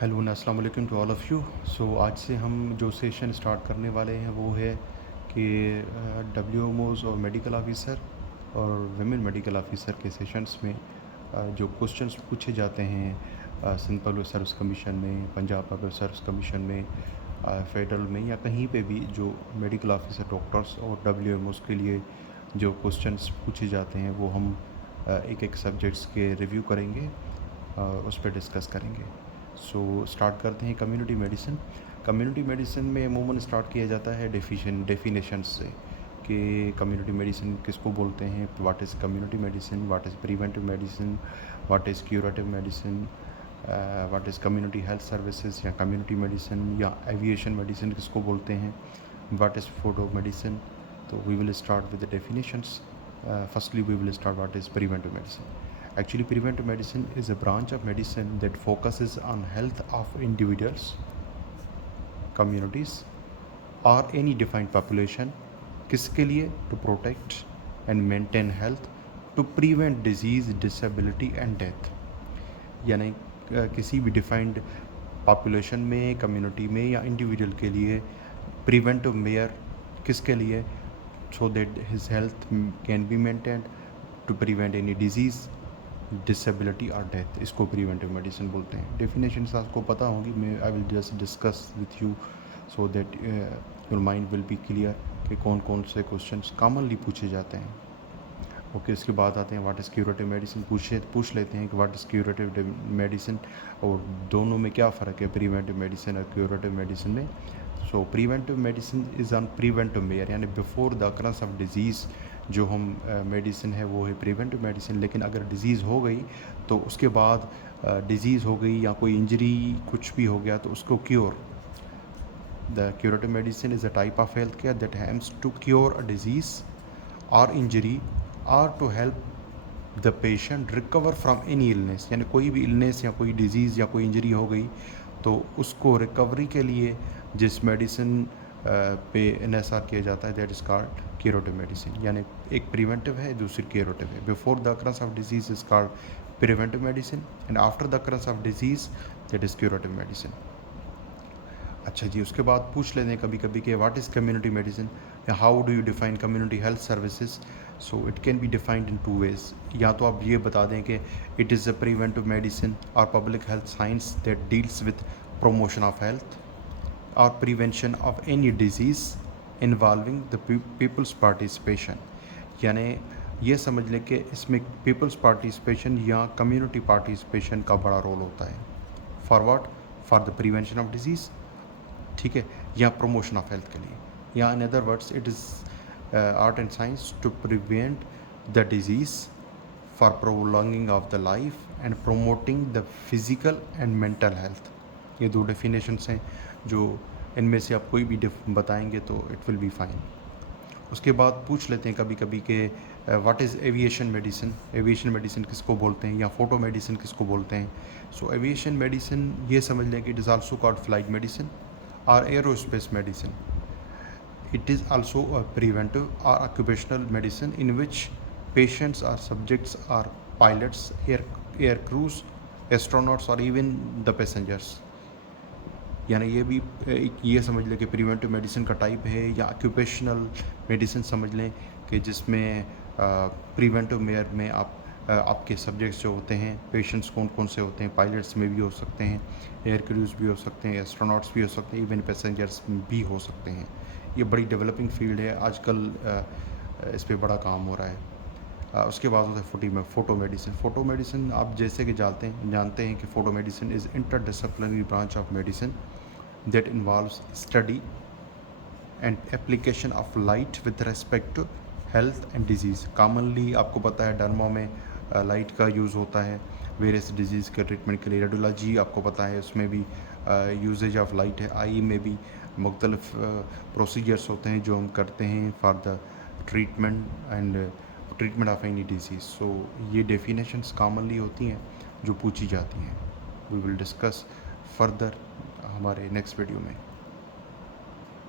Hello and अस्सलाम वालेकुम to all of you. सो आज से हम जो सेशन स्टार्ट करने वाले हैं वो है कि डब्ल्यूएमओज़ और मेडिकल ऑफिसर और विमेन मेडिकल ऑफिसर के सेशंस में जो क्वेश्चंस पूछे जाते हैं सिंपल सर्विस कमीशन में, पंजाब पब्लिक सर्विस कमीशन में, फेडरल में या कहीं पे भी जो मेडिकल ऑफिसर डॉक्टर्स और डब्ल्यूएमओज़ के लिए जो क्वेश्चंस पूछे जाते हैं वो हम एक एक सब्जेक्ट्स के रिव्यू करेंगे, उस पर डिस्कस करेंगे। सो स्टार्ट करते हैं कम्युनिटी मेडिसिन। कम्युनिटी मेडिसिन में अमूमन स्टार्ट किया जाता है डेफिनेशन से कि कम्युनिटी मेडिसिन किसको बोलते हैं, what is community medicine, what is preventive medicine, what is curative medicine, what is community health services या कम्युनिटी मेडिसिन या एविएशन मेडिसिन किसको बोलते हैं, व्हाट इज़ फोटो मेडिसिन। तो we will start with the definitions. Firstly, we will start what is preventive medicine. Actually, preventive medicine is a branch of medicine that focuses on health of individuals, communities, or any defined population. किसके लिए? To protect and maintain health, to prevent disease, disability and death. यानी किसी भी defined population में, community में या individual के लिए प्रिवेंटिव मेयर किसके लिए? so that his health can be maintained, to prevent any disease, disability or death. इसको प्रिवेंटिव मेडिसिन बोलते हैं। डेफिनेशंस आपको पता होंगी, मैं I will just discuss with you so that your mind will be clear कि कौन कौन से क्वेश्चंस कॉमनली पूछे जाते हैं। ओके, इसके बाद आते हैं व्हाट इज़ क्यूरेटिव मेडिसिन। पूछ लेते हैं कि व्हाट इज़ क्यूरेटिव मेडिसिन और दोनों में क्या फ़र्क है, प्रिवेंटिव मेडिसिन और क्यूरेटिव मेडिसिन में। So preventive medicine is on preventive measure, यानी before the occurrence of disease जो हम मेडिसिन है वो है प्रिवेंटिव मेडिसिन। लेकिन अगर डिजीज़ हो गई तो उसके बाद डिजीज़ हो गई या कोई इंजरी कुछ भी हो गया तो उसको cure. The curative medicine is a type of health care that aims to cure a disease और इंजरी और to help the patient recover from any illness, यानी कोई भी इलनेस या कोई डिजीज़ या कोई इंजरी हो गई तो उसको रिकवरी के लिए जिस मेडिसिन पे इन्हेसार किया जाता है that is called curative medicine. यानी एक प्रिवेंटिव है, दूसरी क्यूरेटिव है। Before the occurrence of disease is called preventive medicine and after the occurrence of disease that is curative medicine. अच्छा जी, उसके बाद पूछ लेते हैं कभी कभी कि व्हाट इज़ कम्युनिटी मेडिसिन या how do you define community health services. So it can be defined in two ways. या तो आप ये बता दें कि it is a preventive medicine और public health science that deals with promotion of health और prevention of any disease involving the people's participation. यानी ये समझ लें कि इसमें पीपल्स पार्टिसिपेशन या कम्युनिटी पार्टिसिपेशन का बड़ा रोल होता है। For what? For the prevention of disease, ठीक है, या प्रमोशन ऑफ हेल्थ के लिए, या in other words it is art and science to prevent the disease, for prolonging of the life and promoting the physical and mental health. ये दो definitions हैं जो इनमें से आप कोई भी बताएंगे तो इट विल बी फाइन। उसके बाद पूछ लेते हैं कभी कभी कि what is aviation medicine. Aviation medicine किसको बोलते हैं या फोटो मेडिसिन किसको बोलते हैं। सो एविएशन मेडिसिन ये समझ लें कि it is also called flight medicine or aerospace medicine. It is also a preventive or occupational medicine in which patients or subjects are pilots, air crews, astronauts or even the passengers. यानी ये भी ये समझ लें कि preventive medicine का type है, या ऑक्यूपेशनल मेडिसिन समझ लें कि जिसमें प्रिवेंटिव मेयर में आपके सब्जेक्ट्स जो होते हैं, पेशेंट्स कौन कौन से होते हैं, पायलट्स में भी हो सकते हैं, एयर क्रूज़ भी हो सकते हैं, एस्ट्रोनॉट्स भी हो सकते हैं, इवन पैसेंजर्स भी हो सकते हैं। ये बड़ी डेवलपिंग फील्ड है आजकल, इस पर बड़ा काम हो रहा है। उसके बाद होता है फोटो मेडिसिन। फोटो मेडिसिन आप जैसे कि जानते हैं कि photo medicine is interdisciplinary branch of medicine that involves study and application of light with respect to health and disease. Commonly आपको पता है डर्मा में लाइट का यूज़ होता है वेरियस डिजीज़ के ट्रीटमेंट के लिए। रेडियोलॉजी आपको पता है उसमें भी यूजेज ऑफ लाइट है। आई में भी मुख्तलिफ प्रोसीजर्स होते हैं जो हम करते हैं for the treatment of any disease. So ये डेफिनेशंस कॉमनली होती हैं जो पूछी जाती हैं। वी विल डिस्कस फर्दर हमारे नेक्स्ट वीडियो में।